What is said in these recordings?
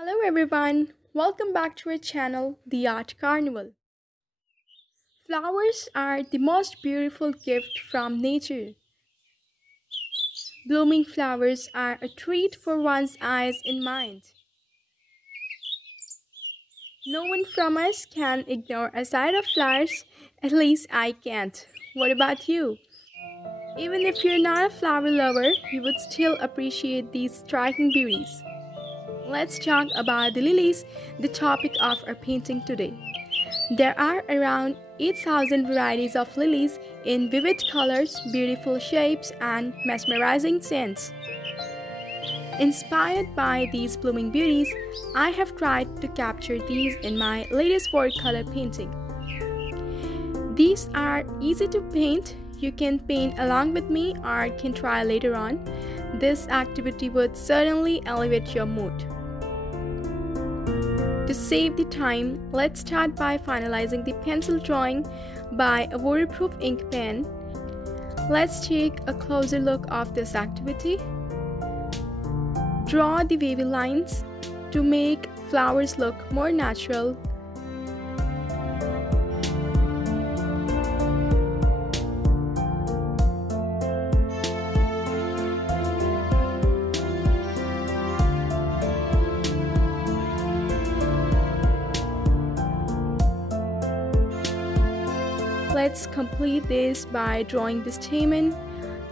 Hello everyone, welcome back to our channel, The Art Carnival. Flowers are the most beautiful gift from nature. Blooming flowers are a treat for one's eyes and mind. No one from us can ignore a sight of flowers, at least I can't. What about you? Even if you're not a flower lover, you would still appreciate these striking beauties. Let's talk about the lilies, the topic of our painting today. There are around 8,000 varieties of lilies in vivid colors, beautiful shapes, and mesmerizing scents. Inspired by these blooming beauties, I have tried to capture these in my latest watercolor painting. These are easy to paint. You can paint along with me or can try later on. This activity would certainly elevate your mood. To save the time, let's start by finalizing the pencil drawing by a waterproof ink pen. Let's take a closer look of this activity. Draw the wavy lines to make flowers look more natural. Let's complete this by drawing the stamen.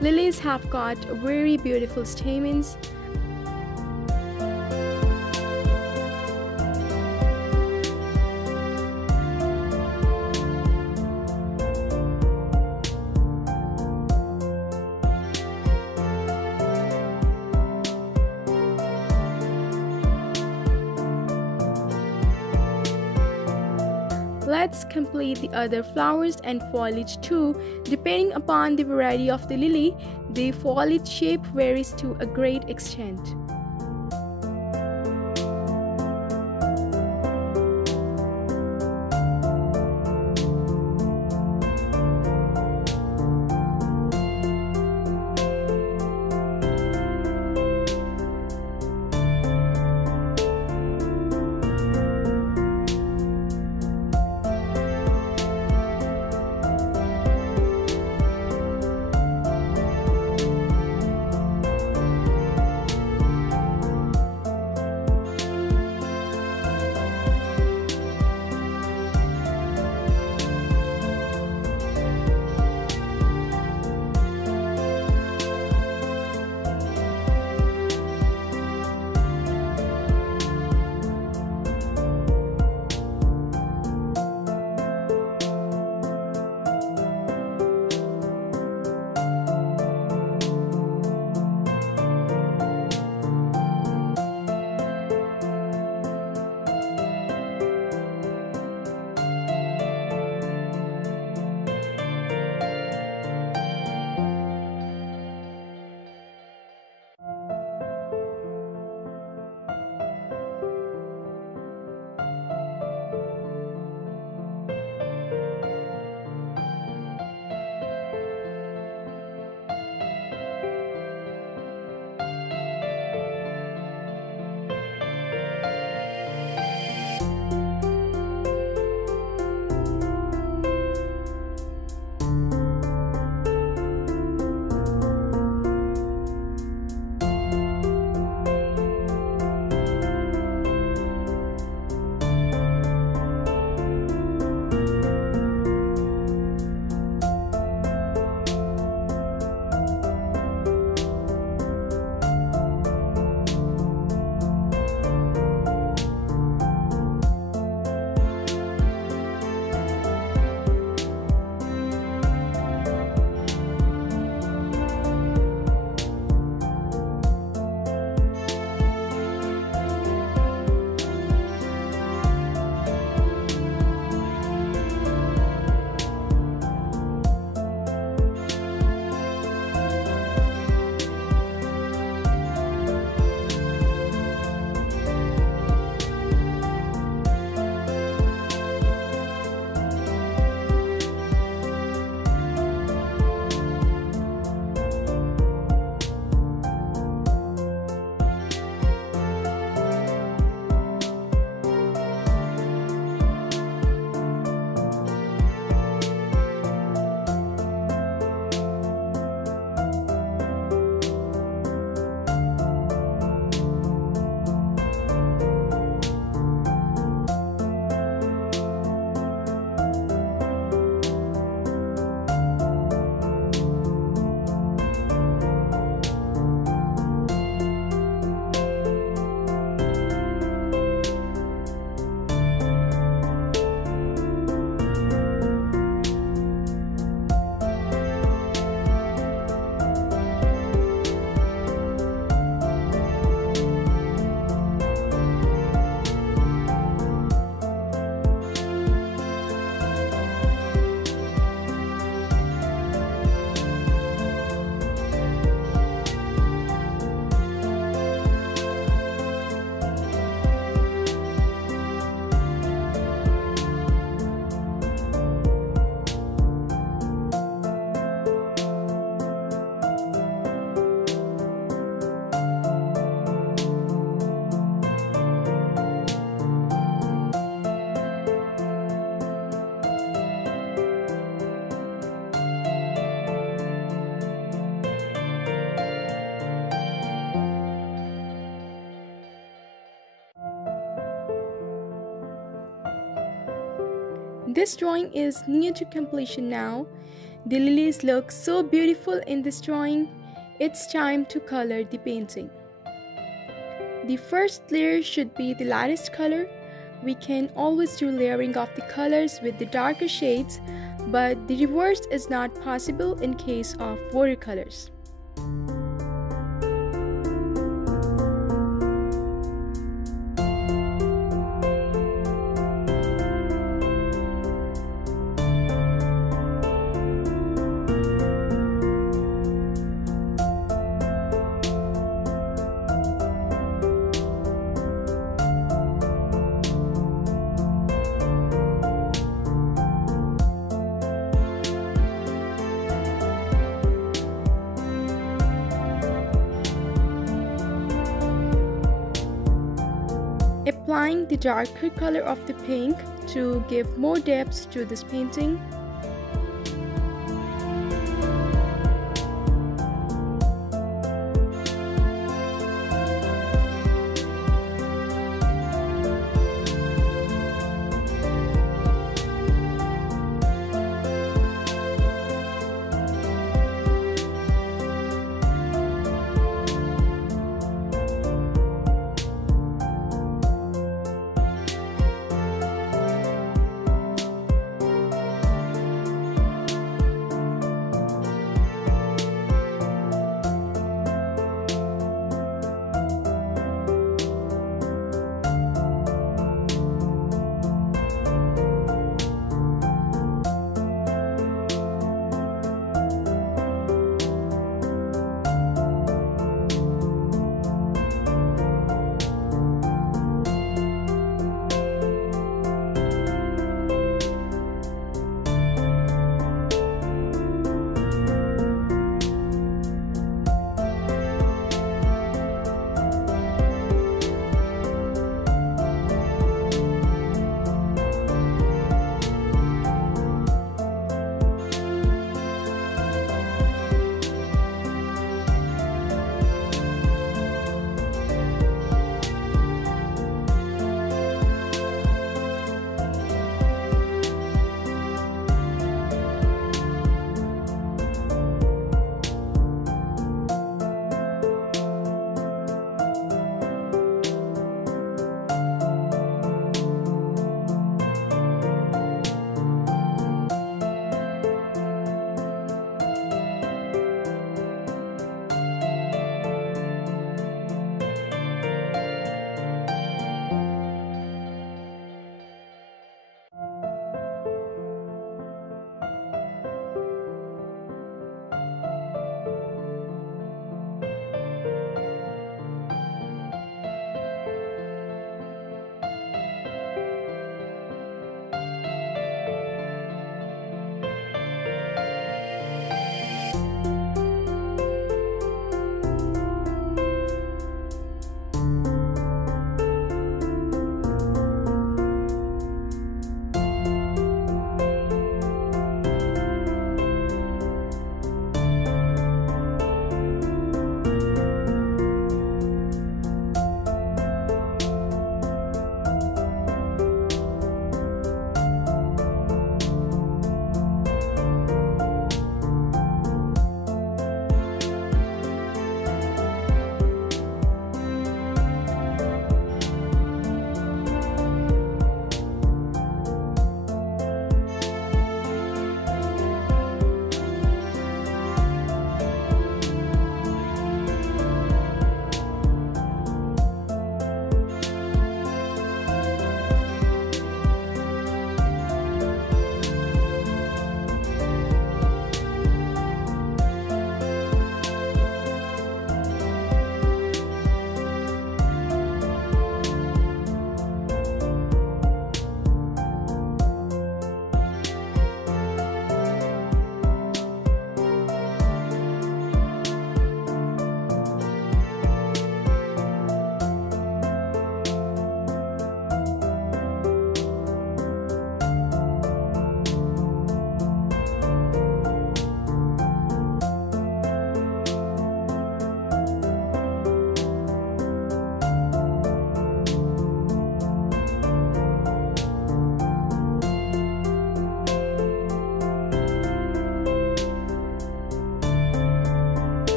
Lilies have got very beautiful stamens. Let's complete the other flowers and foliage too. Depending upon the variety of the lily, the foliage shape varies to a great extent. This drawing is near to completion now. The lilies look so beautiful in this drawing. It's time to color the painting. The first layer should be the lightest color. We can always do layering of the colors with the darker shades, but the reverse is not possible in case of watercolors. Applying the darker color of the pink to give more depth to this painting.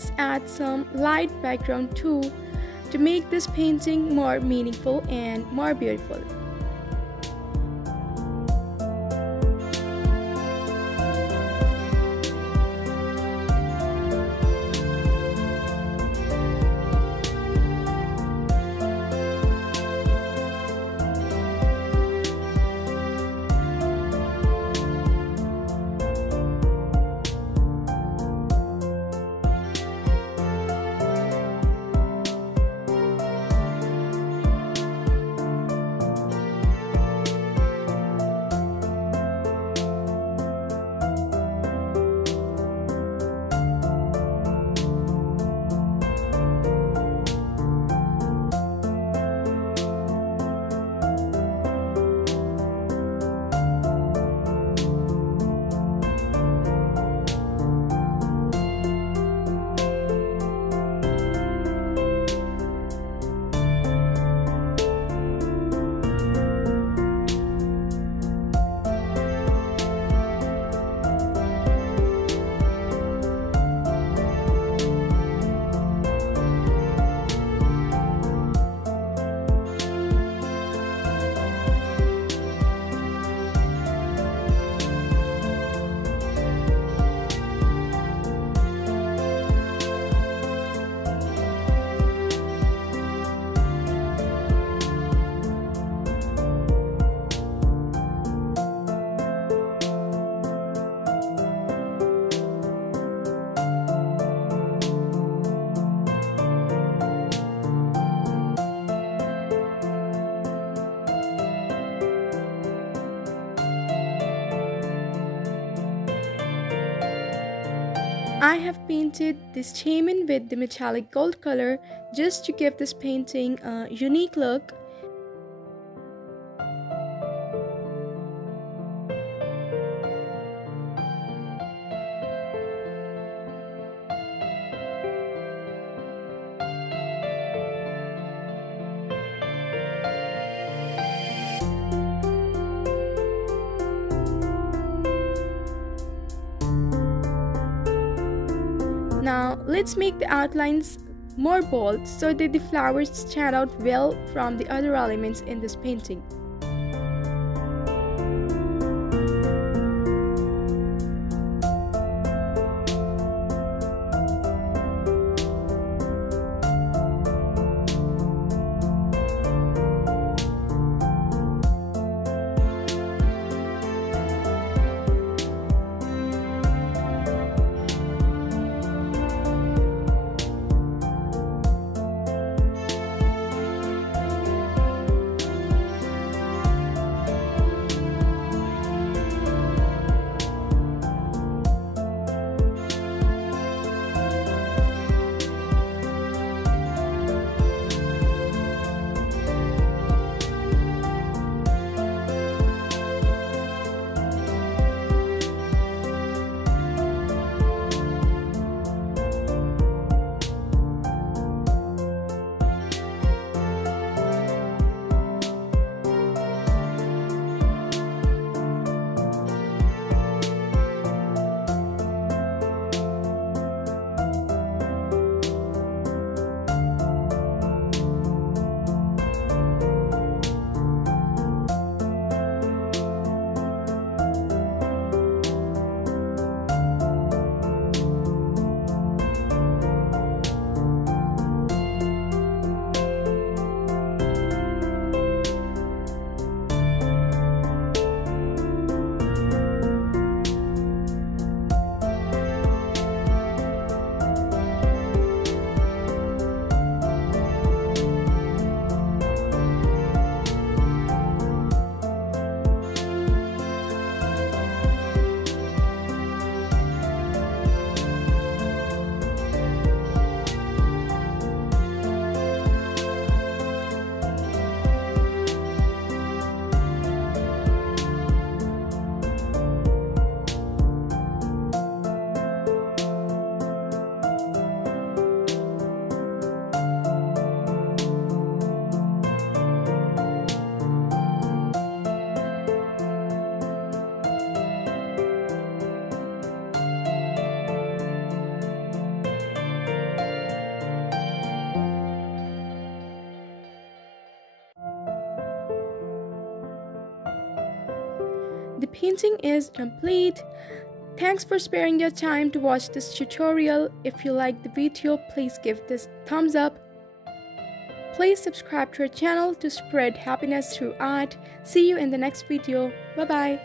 let's add some light background too to make this painting more meaningful and more beautiful. I have painted this shaman with the metallic gold color just to give this painting a unique look. Now let's make the outlines more bold so that the flowers stand out well from the other elements in this painting. The painting is complete. Thanks for sparing your time to watch this tutorial. If you like the video, please give this thumbs up. Please subscribe to our channel to spread happiness through art. See you in the next video. Bye bye.